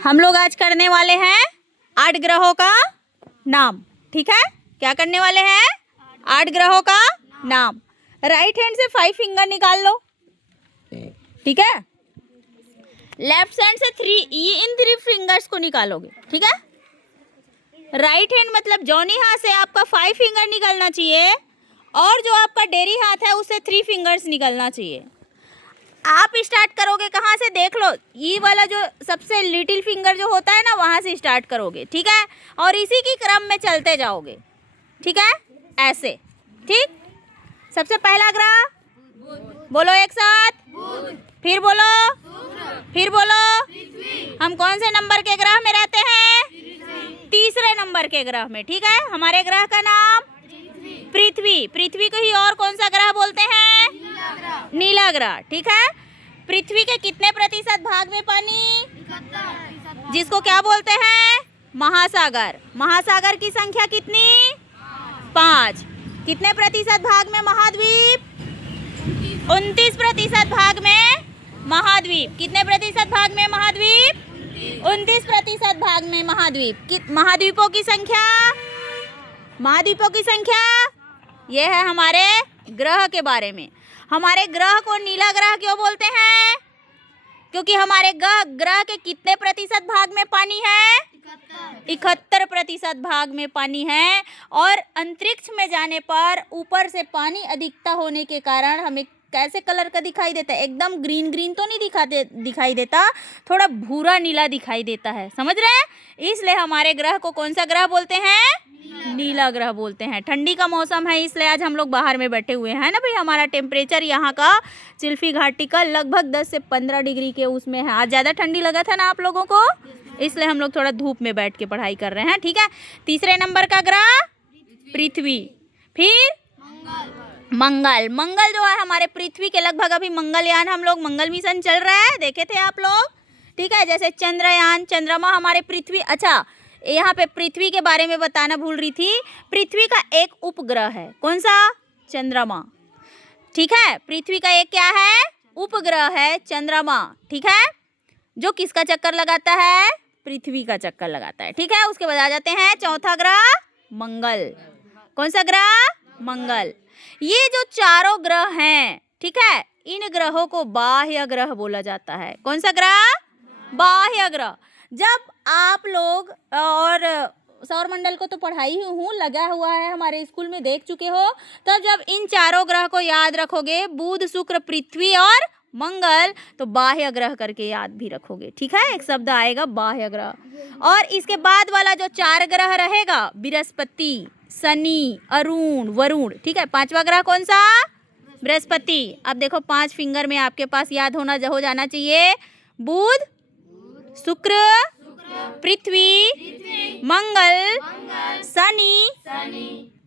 हम लोग आज करने वाले हैं 8 ग्रहों का नाम। ठीक है, क्या करने वाले हैं? 8 ग्रहों का नाम। राइट हैंड से 5 फिंगर निकाल लो। ठीक है, लेफ्ट हैंड से 3, इन 3 फिंगर्स को निकालोगे। ठीक है, राइट हैंड मतलब जौनी हाथ से आपका 5 फिंगर निकलना चाहिए और जो आपका डेरी हाथ है उससे 3 फिंगर्स निकलना चाहिए। आप स्टार्ट करोगे कहाँ से? देख लो, ये वाला जो सबसे लिटिल फिंगर जो होता है ना, वहाँ से स्टार्ट करोगे। ठीक है, और इसी की क्रम में चलते जाओगे। ठीक है, ऐसे। ठीक, सबसे पहला ग्रह बोलो एक साथ, फिर बोलो, फिर बोलो। हम कौन से नंबर के ग्रह में रहते हैं? तीसरे नंबर के ग्रह में। ठीक है, हमारे ग्रह का नाम पृथ्वी। पृथ्वी को ही और कौन सा ग्रह बोलते हैं? नीला ग्रह। ठीक है, पृथ्वी के कितने प्रतिशत भाग में पानी? जिसको क्या बोलते हैं? महासागर। महासागर की संख्या कितनी? 5। कितने प्रतिशत भाग में महाद्वीप? 29 प्रतिशत भाग में महाद्वीप। कितने प्रतिशत भाग में महाद्वीप? 29 प्रतिशत भाग में महाद्वीप। महाद्वीपों की संख्या, महाद्वीपों की संख्या, यह है हमारे ग्रह के बारे में। हमारे ग्रह को नीला ग्रह क्यों बोलते हैं? क्योंकि हमारे ग्रह के कितने प्रतिशत भाग में पानी है? 71% भाग में पानी है। और अंतरिक्ष में जाने पर ऊपर से पानी अधिकता होने के कारण हमें कैसे कलर का दिखाई देता है? एकदम ग्रीन ग्रीन तो नहीं दिखाई देता, थोड़ा भूरा नीला दिखाई देता है। समझ रहे हैं? इसलिए हमारे ग्रह को कौन सा ग्रह बोलते हैं? नीला ग्रह बोलते हैं। ठंडी का मौसम है इसलिए आज हम लोग बाहर में बैठे हुए हैं ना भाई। हमारा टेम्परेचर यहाँ का चिल्फी घाटी का लगभग 10 से 15 डिग्री के उसमें है। आज ज़्यादा ठंडी लगा था ना आप लोगों को, इसलिए हम लोग थोड़ा धूप में बैठ के पढ़ाई कर रहे हैं। ठीक है, तीसरे नंबर का ग्रह पृथ्वी, फिर मंगल। मंगल जो है हमारे पृथ्वी के लगभग, अभी मंगलयान हम लोग, मंगल मिशन चल रहा है, देखे थे आप लोग। ठीक है, जैसे चंद्रयान, चंद्रमा हमारे पृथ्वी। अच्छा, यहाँ पे पृथ्वी के बारे में बताना भूल रही थी। पृथ्वी का एक उपग्रह है, कौन सा? चंद्रमा। ठीक है, पृथ्वी का एक क्या है? उपग्रह है, चंद्रमा। ठीक है, जो किसका चक्कर लगाता है? पृथ्वी का चक्कर लगाता है। ठीक है, उसके बाद आ जाते हैं चौथा ग्रह मंगल। कौन सा ग्रह? मंगल। ये जो चारों ग्रह हैं, ठीक है, इन ग्रहों को बाह्य ग्रह बोला जाता है। कौन सा ग्रह? बाह्य ग्रह। जब आप लोग, और सौरमंडल को तो पढ़ाई ही हूँ, लगा हुआ है हमारे स्कूल में, देख चुके हो। तब जब इन चारों ग्रह को याद रखोगे, बुध, शुक्र, पृथ्वी और मंगल, तो बाह्य ग्रह करके याद भी रखोगे। ठीक है, एक शब्द आएगा बाह्य ग्रह। और इसके बाद वाला जो 4 ग्रह रहेगा, बृहस्पति, शनि, अरुण, वरुण। ठीक है, 5वां ग्रह कौन सा? बृहस्पति। अब देखो 5 फिंगर में आपके पास याद हो जाना चाहिए। बुध, शुक्र, पृथ्वी, मंगल, शनि,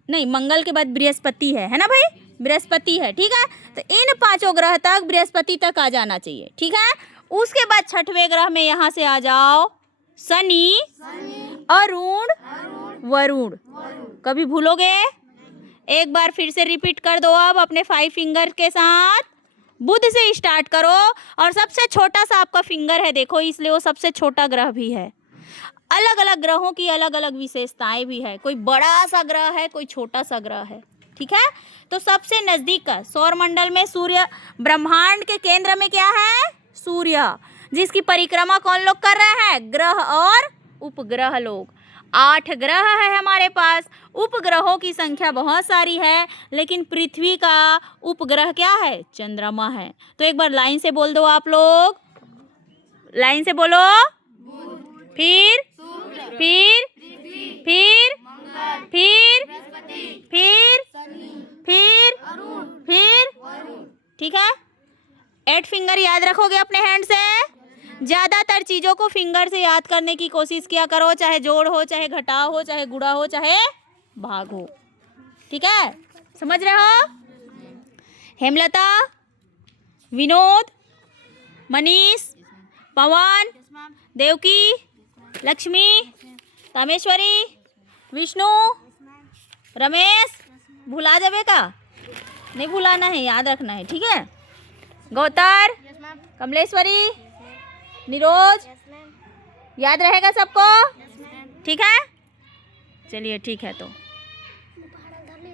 नहीं, मंगल के बाद बृहस्पति है ना भाई? बृहस्पति है। ठीक है, तो इन 5 ग्रह तक, बृहस्पति तक आ जाना चाहिए। ठीक है, उसके बाद 6वें ग्रह में यहाँ से आ जाओ, शनि, अरुण, वरुण। कभी भूलोगे? एक बार फिर से रिपीट कर दो अब अपने 5 फिंगर के साथ। बुध से स्टार्ट करो, और सबसे छोटा सा आपका फिंगर है, देखो, इसलिए वो सबसे छोटा ग्रह भी है। अलग अलग ग्रहों की अलग अलग विशेषताएं भी है। कोई बड़ा सा ग्रह है, कोई छोटा सा ग्रह है। ठीक है, तो सबसे नजदीक का सौरमंडल में सूर्य, ब्रह्मांड के केंद्र में क्या है? सूर्य, जिसकी परिक्रमा कौन लोग कर रहे हैं? ग्रह और उपग्रह लोग। 8 ग्रह है हमारे पास। उपग्रहों की संख्या बहुत सारी है, लेकिन पृथ्वी का उपग्रह क्या है? चंद्रमा है। तो एक बार लाइन से बोल दो आप लोग, लाइन से बोलो, फिर फिर फिर फिर फिर फिर। ठीक है, 8 फिंगर याद रखोगे अपने हैंड से। ज़्यादातर चीज़ों को फिंगर से याद करने की कोशिश किया करो, चाहे जोड़ हो, चाहे घटाव हो, चाहे गुणा हो, चाहे भाग हो। ठीक है, समझ रहे हो? हेमलता, विनोद, मनीष, पवन, देवकी, लक्ष्मी, कामेश्वरी, विष्णु, रमेश, भुला जावे का? नहीं भुलाना है, याद रखना है। ठीक है, गौतर, कमलेश्वरी, निरोज, याद रहेगा सबको? ठीक है, चलिए ठीक है तो